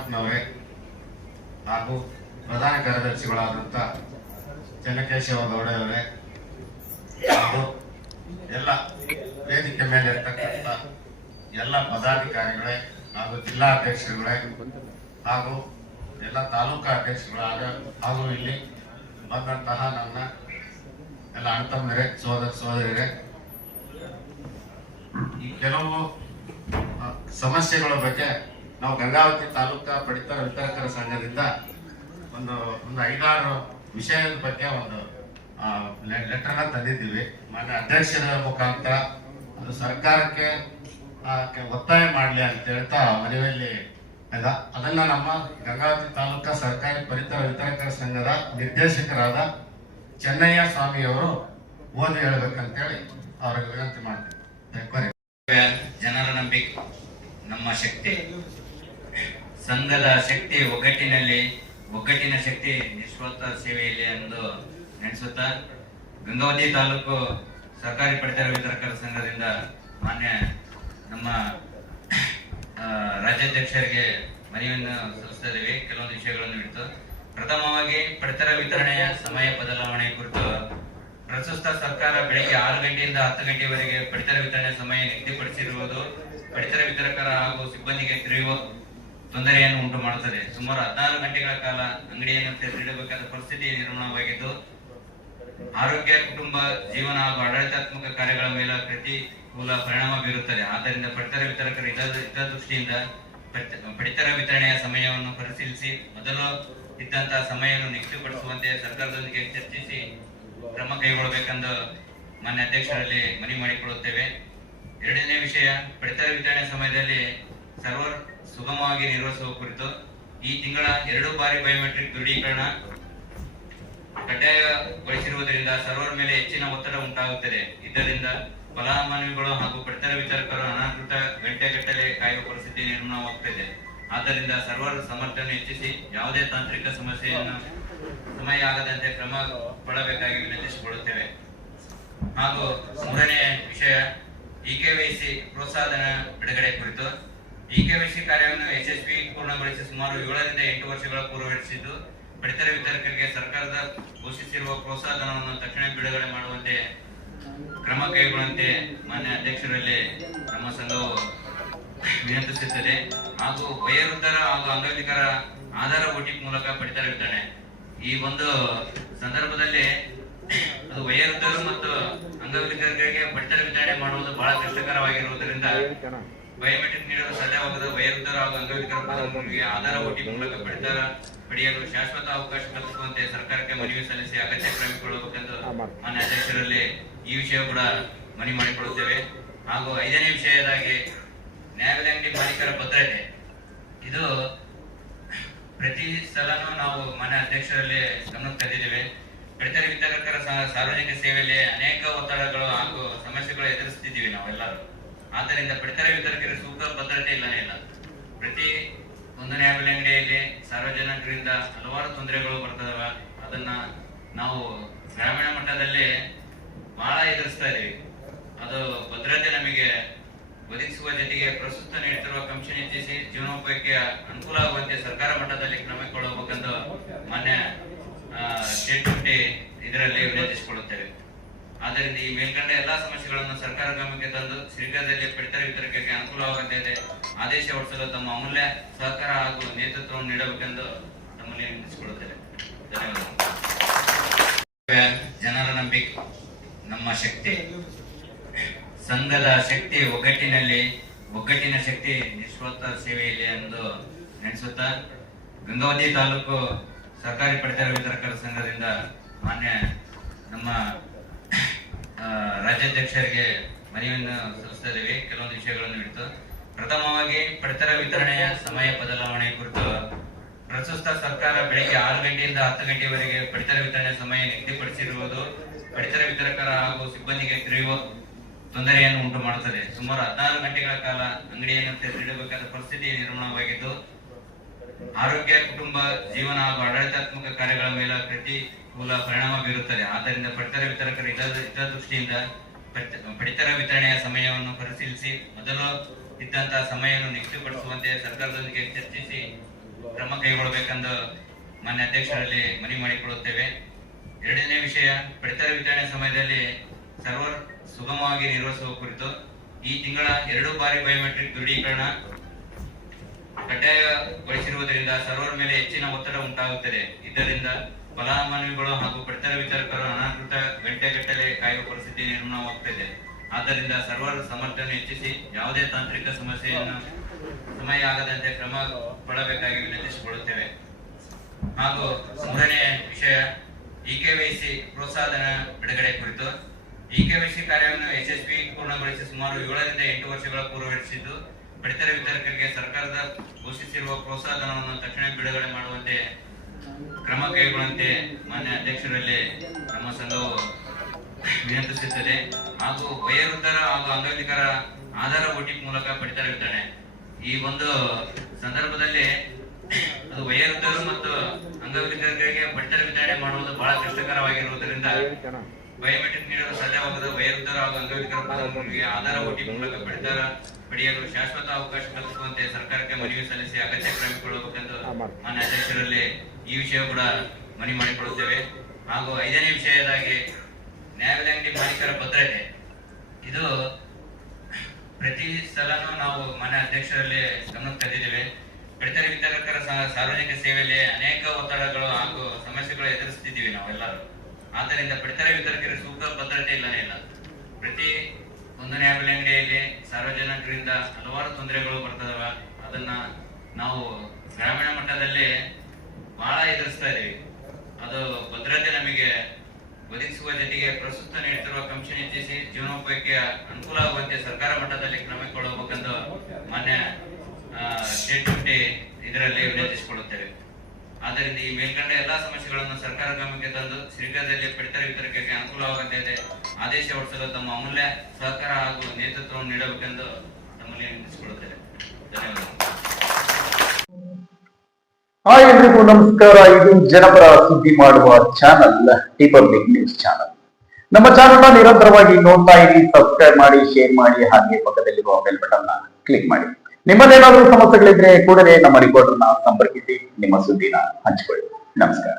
ಯಡಿಯೂರಪ್ಪನವರೇ ಹಾಗೂ ಪ್ರಧಾನ ಕಾರ್ಯದರ್ಶಿಗಳಾದಂಥ ಚೆನ್ನಕೇಶವ ಗೌಡರವರೇ ಹಾಗೂ ಎಲ್ಲ ವೇದಿಕೆ ಮೇಲೆ ಇರ್ತಕ್ಕಂಥ ಎಲ್ಲ ಪದಾಧಿಕಾರಿಗಳೇ ಹಾಗೂ ಜಿಲ್ಲಾ ಅಧ್ಯಕ್ಷರುಗಳೇ ಹಾಗೂ ಎಲ್ಲ ತಾಲೂಕಾ ಅಧ್ಯಕ್ಷರುಗಳಾದ ಹಾಗೂ ಇಲ್ಲಿ ಬಂದಂತಹ ನನ್ನ ಎಲ್ಲ ಅಣ್ತಮ್ಮರೇ ಸೋದರಿಯರೇ, ಈ ಕೆಲವು ಸಮಸ್ಯೆಗಳ ಬಗ್ಗೆ ನಾವು ಗಂಗಾವತಿ ತಾಲೂಕಾ ಪಡಿತರ ವಿತರಕರ ಸಂಘದಿಂದ ಒಂದು 5-6 ವಿಷಯದ ಬಗ್ಗೆ ಒಂದು ಲೆಟರ್ನ ತಂದಿದ್ದೀವಿ. ಮಾನ್ಯ ಅಧ್ಯಕ್ಷರ ಮುಖಾಂತರ ಅದು ಸರ್ಕಾರಕ್ಕೆ ಒತ್ತಾಯ ಮಾಡಲಿ ಅಂತ ಹೇಳ್ತಾ ಮನವಿಯಲ್ಲಿ ಅದನ್ನ ನಮ್ಮ ಗಂಗಾವತಿ ತಾಲೂಕಾ ಸರ್ಕಾರಿ ಪಡಿತರ ವಿತರಕರ ಸಂಘದ ನಿರ್ದೇಶಕರಾದ ಚೆನ್ನಯ್ಯ ಸ್ವಾಮಿಯವರು ಓದಿ ಹೇಳ್ಬೇಕಂತೇಳಿ ಅವ್ರಿಗೆ ವಿನಂತಿ ಮಾಡ್ತೀನಿ. ಜನರ ನಂಬಿಕೆ ನಮ್ಮ ಶಕ್ತಿ, ಸಂಘದ ಶಕ್ತಿ ಒಗ್ಗಟ್ಟಿನ ಶಕ್ತಿ ನಿಸ್ವಾರ್ಥ ಸೇವೆಯಲ್ಲಿ ಎಂದು ನೆನೆಸುತ್ತಾ ಗಂಗಾವತಿ ತಾಲೂಕು ಸರ್ಕಾರಿ ಪಡಿತರ ವಿತರಕರ ಸಂಘದಿಂದ ಮಾನ್ಯ ನಮ್ಮ ರಾಜ್ಯಾಧ್ಯಕ್ಷರಿಗೆ ಮನವಿಯನ್ನು ಸಲ್ಲಿಸುತ್ತಿದ್ದೇವೆ. ಕೆಲವೊಂದು ವಿಷಯಗಳನ್ನು ಇಟ್ಟು ಪ್ರಥಮವಾಗಿ ಪಡಿತರ ವಿತರಣೆಯ ಸಮಯ ಬದಲಾವಣೆ ಕುರಿತು ಪ್ರಸ್ತುತ ಸರ್ಕಾರ ಬೆಳಗ್ಗೆ 6 ಗಂಟೆಯಿಂದ 10 ಗಂಟೆವರೆಗೆ ಪಡಿತರ ವಿತರಣೆ ಸಮಯ ನಿಗದಿಪಡಿಸಿರುವುದು ಪಡಿತರ ವಿತರಕರ ಹಾಗೂ ಸಿಬ್ಬಂದಿಗೆ ತೀವ್ರ ತೊಂದರೆಯನ್ನು ಉಂಟು ಮಾಡುತ್ತದೆ. ಸುಮಾರು 16 ಗಂಟೆಗಳ ಕಾಲ ಅಂಗಡಿಯನ್ನು ತೆರೆದಿಡಬೇಕಾದ ಪರಿಸ್ಥಿತಿ ನಿರ್ಮಾಣವಾಗಿದ್ದು ಆರೋಗ್ಯ, ಕುಟುಂಬ, ಜೀವನ ಹಾಗೂ ಆಡಳಿತಾತ್ಮಕ ಕಾರ್ಯಗಳ ಮೇಲೆ ಪ್ರತಿಕೂಲ ಪರಿಣಾಮ ಬೀರುತ್ತದೆ. ಆದ್ದರಿಂದ ಪಡಿತರ ವಿತರಕರ ಹಿತದೃಷ್ಟಿಯಿಂದ ಪಡಿತರ ವಿತರಣೆಯ ಸಮಯವನ್ನು ಪರಿಶೀಲಿಸಿ ಮೊದಲು ಇದ್ದಂತಹ ಸಮಯವನ್ನು ನಿಗದಿಪಡಿಸುವಂತೆ ಸರ್ಕಾರದೊಂದಿಗೆ ಚರ್ಚಿಸಿ ಕ್ರಮ ಕೈಗೊಳ್ಳಬೇಕೆಂದು ಮಾನ್ಯ ಅಧ್ಯಕ್ಷರಲ್ಲಿ ಮನವಿ ಮಾಡಿಕೊಳ್ಳುತ್ತೇವೆ. ಎರಡನೇ ವಿಷಯ, ಪಡಿತರ ವಿತರಣೆ ಸಮಯದಲ್ಲಿ ಸರ್ವರ್ ಸುಗಮವಾಗಿ ನಿರ್ವಹಿಸುವ ಕುರಿತು ಈ ತಿಂಗಳ 2 ಬಾರಿ ಬಯೋಮೆಟ್ರಿಕ್ ದೃಢೀಕರಣ ಕಡ್ಡಾಯಗೊಳಿಸಿರುವುದರಿಂದ ಸರ್ವರ್ ಮೇಲೆ ಹೆಚ್ಚಿನ ಒತ್ತಡ ಉಂಟಾಗುತ್ತದೆ. ಇದರಿಂದ ಫಲಾನುಭವಿಗಳು ಹಾಗೂ ಪಡಿತರ ವಿತರಕರು ಅನಾಕೃತ ಗಂಟೆಗಟ್ಟಲೆ ಕಾಯುವ ಪರಿಸ್ಥಿತಿ ನಿರ್ಮಾಣವಾಗುತ್ತದೆ. ಆದ್ದರಿಂದ ಸರ್ವರ್ ಸಾಮರ್ಥ್ಯವನ್ನು ಹೆಚ್ಚಿಸಿ ಯಾವುದೇ ತಾಂತ್ರಿಕ ಸಮಯ ಆಗದಂತೆ ಕ್ರಮ ಕೊಡಬೇಕಾಗಿ ವಿನಂತಿಸಿಕೊಳ್ಳುತ್ತೇವೆ. ಹಾಗೂ ಮೂರನೇ ವಿಷಯ, EKYC ಪ್ರೋತ್ಸಾಹಧನ ಬಿಡುಗಡೆ ಕುರಿತು EKYC ಕಾರ್ಯವನ್ನು ಯಶಸ್ವಿ ಪೂರ್ಣಗೊಳಿಸಿ ಸುಮಾರು 7 ರಿಂದ 8 ವರ್ಷಗಳ ಪೂರ್ವಗೊಳಿಸಿದ್ದು ಪಡಿತರ ವಿತರಕರಿಗೆ ಸರ್ಕಾರದ ಘೋಷಿಸಿರುವ ಪ್ರೋತ್ಸಾಹಧನವನ್ನು ತಕ್ಷಣ ಬಿಡುಗಡೆ ಮಾಡುವಂತೆ ಕ್ರಮ ಕೈಗೊಳ್ಳುವಂತೆ ಮಾನ್ಯ ಅಧ್ಯಕ್ಷರಲ್ಲಿ ನಮ್ಮ ಸಂಘವು ವಿನಂತಿಸುತ್ತದೆ. ಹಾಗೂ ವಯೋವೃದ್ಧರ ಹಾಗೂ ಅಂಗವಿಕಲರ ಆಧಾರ ಓಟಿಂಗ್ ಮೂಲಕ ಪಡಿತರ ವಿತರಣೆ ಈ ಒಂದು ಸಂದರ್ಭದಲ್ಲಿ ಅದು ವಯೋವೃದ್ಧರು ಮತ್ತು ಅಂಗವಿಕಲರಿಗೆ ಪಡಿತರ ವಿತರಣೆ ಮಾಡುವುದು ಬಹಳ ಕಷ್ಟಕರವಾಗಿರುವುದರಿಂದ ಬಯೋಮೆಟ್ರಿಕ್ ನೀಡಲು ಸಾಧ್ಯವಾಗದ ವಯೋವೃದ್ಧರು ಹಾಗೂ ಅಂಗವಿಕಲ ಫಲಾನುಭವಿಗಳಿಗೆ ಆಧಾರ ಓಟಿಂಗ್ ಮೂಲಕ ಪಡಿತರ ಪಡೆಯಲು ಶಾಶ್ವತ ಅವಕಾಶ ಕಲ್ಪಿಸುವಂತೆ ಸರ್ಕಾರಕ್ಕೆ ಮನವಿ ಸಲ್ಲಿಸಿ ಅಗತ್ಯ ಕ್ರಮ ಕೈಗೊಳ್ಳಬೇಕೆಂದು ಮಾನ್ಯ ಅಧ್ಯಕ್ಷರಲ್ಲಿ ಈ ವಿಷಯ ಕೂಡ ಮನವಿ ಮಾಡಿಕೊಳ್ಳುತ್ತೇವೆ. ಹಾಗೂ 5ನೇ ವಿಷಯದಾಗಿ ನ್ಯಾಯಬೆಲೆ ಅಂಗಡಿ ಮಾಲೀಕರ ಭದ್ರತೆ, ಇದು ಪ್ರತಿ ಸಲನೂ ನಾವು ಮಾನ್ಯ ಅಧ್ಯಕ್ಷರಲ್ಲಿ ಗಮನಕ್ಕೆ ತಂದಿದ್ದೇವೆ. ಪಡಿತರ ವಿತರಕರ ಸಾರ್ವಜನಿಕ ಸೇವೆಯಲ್ಲಿ ಅನೇಕ ಒತ್ತಡಗಳು ಹಾಗೂ ಸಮಸ್ಯೆಗಳು ಎದುರಿಸುತ್ತಿದ್ದೀವಿ ನಾವೆಲ್ಲರೂ. ಆದ್ದರಿಂದ ಪಡಿತರ ವಿತರಕರಿಗೆ ಸೂಕ್ತ ಭದ್ರತೆ ಇಲ್ಲ. ಪ್ರತಿ ಒಂದು ನ್ಯಾಯಬೆಲೆ ಅಂಗಡಿಯಲ್ಲಿ ಸಾರ್ವಜನಿಕರಿಂದ ಹಲವಾರು ತೊಂದರೆಗಳು ಬರ್ತದವ. ಅದನ್ನ ನಾವು ಗ್ರಾಮೀಣ ಮಟ್ಟದಲ್ಲಿ ಬಹಳ ಎದುರಿಸ್ತಾ ಇದೀವಿ. ಅದು ಭದ್ರತೆ ನಮಗೆ ಒದಗಿಸುವ ಜೊತೆಗೆ ಪ್ರಸ್ತುತ ನೀಡುತ್ತಿರುವ ಕಮಿಷನ್ ಹೆಚ್ಚಿಸಿ ಜೀವನೋಪಾಯಕ್ಕೆ ಅನುಕೂಲ ಆಗುವಂತೆ ಸರ್ಕಾರ ಮಟ್ಟದಲ್ಲಿ ಕ್ರಮ ಕೈಗೊಳ್ಳಬೇಕೆಂದು ಮಾನ್ಯ ಸ್ಟೇಟ್ ಕಮಿಟಿ ಇದರಲ್ಲಿ ವಿನಂತಿಸಿಕೊಳ್ಳುತ್ತೇವೆ. ಆದ್ದರಿಂದ ಈ ಮೇಲ್ಕಂಡ ಎಲ್ಲಾ ಸಮಸ್ಯೆಗಳನ್ನು ಸರ್ಕಾರ ಗಮನಕ್ಕೆ ತಂದು ಶೀಘ್ರದಲ್ಲಿ ಪಡಿತರ ವಿತರಕರಿಗೆ ಅನುಕೂಲವಾಗುವಂತೆ ಆದೇಶ ಹೊರಡಿಸಲು ತಮ್ಮ ಅಮೂಲ್ಯ ಸಹಕಾರ ಹಾಗೂ ನೇತೃತ್ವವನ್ನು ನೀಡಬೇಕೆಂದು ತಮ್ಮಲ್ಲಿ ವಿನಂತಿಸಿಕೊಳ್ಳುತ್ತೇವೆ. ಧನ್ಯವಾದಗಳು. ಜನರ ನಂಬಿಕೆ ನಮ್ಮ ಶಕ್ತಿ, ಸಂಘದ ಶಕ್ತಿ ಒಗ್ಗಟ್ಟಿನ ಶಕ್ತಿ ನಿಸ್ವಾರ್ಥ ಸೇವೆಯಲ್ಲಿ ಎಂದು ನೆನೆಸುತ್ತಾ ಗಂಗಾವತಿ ತಾಲೂಕು ಸರ್ಕಾರಿ ಪಡಿತರ ವಿತರಕರ ಸಂಘದಿಂದ ಮಾನ್ಯ ನಮ್ಮ ರಾಜ್ಯಾಧ್ಯಕ್ಷರಿಗೆ ಮನವಿಯನ್ನು ಸಲ್ಲಿಸುತ್ತಿದ್ದೇವೆ. ಕೆಲವೊಂದು ವಿಷಯಗಳನ್ನು ಇಟ್ಟು ಪ್ರಥಮವಾಗಿ ಪಡಿತರ ವಿತರಣೆಯ ಸಮಯ ಬದಲಾವಣೆ ಕುರಿತು ಪ್ರಸ್ತುತ ಸರ್ಕಾರ ಬೆಳಗ್ಗೆ 6 ಗಂಟೆಯಿಂದ 10 ಗಂಟೆವರೆಗೆ ಪಡಿತರ ವಿತರಣೆ ಸಮಯ ನಿಗದಿಪಡಿಸಿರುವುದು ಪಡಿತರ ವಿತರಕರ ಹಾಗೂ ಸಿಬ್ಬಂದಿಗೆ ತೀವ್ರ ತೊಂದರೆಯನ್ನು ಉಂಟು ಮಾಡುತ್ತದೆ. ಸುಮಾರು 16 ಗಂಟೆಗಳ ಕಾಲ ಅಂಗಡಿಯನ್ನು ತೆರೆದಿಡಬೇಕಾದ ಪರಿಸ್ಥಿತಿ ನಿರ್ಮಾಣವಾಗಿದ್ದು ಆರೋಗ್ಯ, ಕುಟುಂಬ, ಜೀವನ ಹಾಗೂ ಆಡಳಿತಾತ್ಮಕ ಕಾರ್ಯಗಳ ಮೇಲೆ ಪ್ರತಿಕೂಲ ಪರಿಣಾಮ ಬೀರುತ್ತದೆ. ಆದ್ದರಿಂದ ಪಡಿತರ ವಿತರಕರ ಹಿತದೃಷ್ಟಿಯಿಂದ ಪಡಿತರ ವಿತರಣೆಯ ಸಮಯವನ್ನು ಪರಿಶೀಲಿಸಿ ಮೊದಲು ಇದ್ದಂತಹ ಸಮಯವನ್ನು ನಿಗದಿಪಡಿಸುವಂತೆ ಸರ್ಕಾರದೊಂದಿಗೆ ಚರ್ಚಿಸಿ ಕ್ರಮ ಕೈಗೊಳ್ಳಬೇಕೆಂದು ಮಾನ್ಯ ಅಧ್ಯಕ್ಷರಲ್ಲಿ ಮನವಿ ಮಾಡಿಕೊಳ್ಳುತ್ತೇವೆ. ಎರಡನೇ ವಿಷಯ, ಪಡಿತರ ವಿತರಣೆ ಸಮಯದಲ್ಲಿ ಸರ್ವರ್ ಸುಗಮವಾಗಿ ನಿರ್ವಹಿಸುವ ಕುರಿತು ಈ ತಿಂಗಳ 2 ಬಾರಿ ಬಯೋಮೆಟ್ರಿಕ್ ದೃಢೀಕರಣ ಕಡ್ಡಾಯಗೊಳಿಸಿರುವುದರಿಂದ ಸರ್ವರ್ ಮೇಲೆ ಹೆಚ್ಚಿನ ಒತ್ತಡ ಉಂಟಾಗುತ್ತದೆ. ಇದರಿಂದ ಫಲಾನುಭವಿಗಳು ಹಾಗೂ ಪಡಿತರ ವಿತರಕರು ಅನಧಿಕೃತ ಗಂಟೆಗಟ್ಟಲೆ ಕಾಯುವ ಪರಿಸ್ಥಿತಿ ನಿರ್ಮಾಣವಾಗುತ್ತದೆ. ಆದ್ದರಿಂದ ಸರ್ವರ್ ಸಾಮರ್ಥ್ಯವನ್ನು ಹೆಚ್ಚಿಸಿ ಯಾವುದೇ ತಾಂತ್ರಿಕ ಸಮಯ ಆಗದಂತೆ ಕ್ರಮ ಕೊಡಬೇಕಾಗಿ ವಿನಂತಿಸಿಕೊಳ್ಳುತ್ತೇವೆ. ಹಾಗೂ ಮೂರನೇ ವಿಷಯ, EKYC ಪ್ರೋತ್ಸಾಹಧನ ಬಿಡುಗಡೆ ಕುರಿತು. EKYC ಕಾರ್ಯವನ್ನು ಯಶಸ್ವಿ ಪೂರ್ಣಗೊಳಿಸಿ ಸುಮಾರು 7 ರಿಂದ 8 ವರ್ಷಗಳ ಪೂರ್ವಗೊಳಿಸಿದ್ದು, ಪಡಿತರ ವಿತರಕರಿಗೆ ಸರ್ಕಾರದ ಘೋಷಿಸಿರುವ ಪ್ರೋತ್ಸಾಹಧನವನ್ನು ತಕ್ಷಣ ಬಿಡುಗಡೆ ಮಾಡುವಂತೆ ಕ್ರಮ ಕೈಗೊಳ್ಳುವಂತೆ ಮಾನ್ಯ ಅಧ್ಯಕ್ಷರಲ್ಲಿ ನಮ್ಮ ಸಂಘವು ವಿನಂತಿಸುತ್ತದೆ. ಹಾಗೂ ವಯೋವೃದ್ಧರ ಹಾಗೂ ಅಂಗವಿಕಲರ ಆಧಾರ OTP ಮೂಲಕ ಪಡಿತರ ವಿತರಣೆ. ಈ ಒಂದು ಸಂದರ್ಭದಲ್ಲಿ ಅದು ವಯೋವೃದ್ಧರು ಮತ್ತು ಅಂಗವಿಕಲರಿಗೆ ಪಡಿತರ ವಿತರಣೆ ಮಾಡುವುದು ಬಹಳ ಕಷ್ಟಕರವಾಗಿರುವುದರಿಂದ ಬಯೋಮೆಟ್ರಿಕ್ ನೀಡಲು ಸಾಧ್ಯವಾಗದ ವಯೋವೃದ್ಧರು ಹಾಗೂ ಅಂಗವಿಕಲ ಫಲಾನುಭವಿಗಳಿಗೆ ಆಧಾರ OTP ಮೂಲಕ ಪಡಿತರ ಪಡೆಯಲು ಶಾಶ್ವತ ಅವಕಾಶ ಕಲ್ಪಿಸುವಂತೆ ಸರ್ಕಾರಕ್ಕೆ ಮನವಿ ಸಲ್ಲಿಸಿ ಅಗತ್ಯ ಕ್ರಮ ಕೈಗೊಳ್ಳಬೇಕೆಂದು ಮಾನ್ಯ ಅಧ್ಯಕ್ಷರಲ್ಲಿ ಈ ವಿಷಯ ಕೂಡ ಮನವಿ ಮಾಡಿಕೊಳ್ಳುತ್ತೇವೆ. ಹಾಗೂ 5ನೇ ವಿಷಯದಾಗಿ ನ್ಯಾಯಬೆಲೆ ಅಂಗಡಿ ಮಾಲೀಕರ ಭದ್ರತೆ. ಇದು ಪ್ರತಿ ಸಲನೂ ನಾವು ಮಾನ್ಯ ಅಧ್ಯಕ್ಷರಲ್ಲಿ ಗಮನಕ್ಕೆ ತಂದಿದ್ದೇವೆ. ಪಡಿತರ ವಿತರಕರ ಸಾರ್ವಜನಿಕ ಸೇವೆಯಲ್ಲಿ ಅನೇಕ ಒತ್ತಡಗಳು ಹಾಗೂ ಸಮಸ್ಯೆಗಳು ಎದುರಿಸುತ್ತಿದ್ದೀವಿ ನಾವೆಲ್ಲರೂ. ಆದ್ದರಿಂದ ಪಡಿತರ ವಿತರಕರಿಗೆ ಸೂಕ್ತ ಭದ್ರತೆ ಇಲ್ಲ. ಪ್ರತಿ ಒಂದು ನ್ಯಾಯಬೆಲೆ ಅಂಗಡಿಯಲ್ಲಿ ಸಾರ್ವಜನಿಕರಿಂದ ಹಲವಾರು ತೊಂದರೆಗಳು ಬರ್ತದವ. ಅದನ್ನ ನಾವು ಗ್ರಾಮೀಣ ಮಟ್ಟದಲ್ಲಿ ಬಹಳ ಎದುರಿಸ್ತಾ ಇದೀವಿ. ಅದು ಭದ್ರತೆ ನಮಗೆ ಒದಗಿಸುವ ಜೊತೆಗೆ ಪ್ರಸ್ತುತ ನೀಡುತ್ತಿರುವ ಕಮಿಷನ್ ಹೆಚ್ಚಿಸಿ ಜೀವನೋಪಾಯಕ್ಕೆ ಅನುಕೂಲ ಆಗುವಂತೆ ಸರ್ಕಾರ ಮಟ್ಟದಲ್ಲಿ ಕ್ರಮ ಕೊಡಬೇಕೆಂದು ಮಾನ್ಯ ಸ್ಟೇಟ್ ಕಮಿಟಿ ಇದರಲ್ಲಿ ವಿನಂತಿಸಿಕೊಳ್ಳುತ್ತೇವೆ. ಆದ್ದರಿಂದ ಈ ಮೇಲ್ಕಂಡ ಎಲ್ಲಾ ಸಮಸ್ಯೆಗಳನ್ನು ಸರ್ಕಾರ ಗಮನಕ್ಕೆ ತಂದು ಶೀಘ್ರದಲ್ಲಿ ಪಡಿತರ ವಿತರಕರಿಗೆ ಅನುಕೂಲವಾಗುವಂತೆ ಆದೇಶ ಹೊರಡಿಸಲು ತಮ್ಮ ಅಮೂಲ್ಯ ಸಹಕಾರ ಹಾಗೂ ನೇತೃತ್ವವನ್ನು ನೀಡಬೇಕೆಂದು ತಮ್ಮಲ್ಲಿ ವಿನಂತಿಸಿಕೊಳ್ಳುತ್ತೇವೆ. ಧನ್ಯವಾದಗಳು. ಹಾಯ್ ಎಲ್ರಿಗೂ ನಮಸ್ಕಾರ. ಇದು ಜನಪರ ಸುದ್ದಿ ಮಾಡುವ ಚಾನಲ್, ರಿಪಬ್ಲಿಕ್ ನ್ಯೂಸ್ ಚಾನಲ್. ನಮ್ಮ ಚಾನಲ್ ನಿರಂತರವಾಗಿ ನೋಡ್ತಾ ಇರಿ, ಸಬ್ಸ್ಕ್ರೈಬ್ ಮಾಡಿ, ಶೇರ್ ಮಾಡಿ, ಹಾಗೆ ಪಕ್ಕದಲ್ಲಿರುವ ಬೆಲ್ ಬಟನ್ ಕ್ಲಿಕ್ ಮಾಡಿ. ನಿಮ್ಮದೇನಾದ್ರೂ ಸಮಸ್ಯೆಗಳಿದ್ರೆ ಕೂಡಲೇ ನಮ್ಮ ರಿಪೋರ್ಟರ್ನ ಸಂಪರ್ಕಿಸಿ ನಿಮ್ಮ ಸುದ್ದಿನ ಹಂಚಿಕೊಳ್ಳಿ. ನಮಸ್ಕಾರ.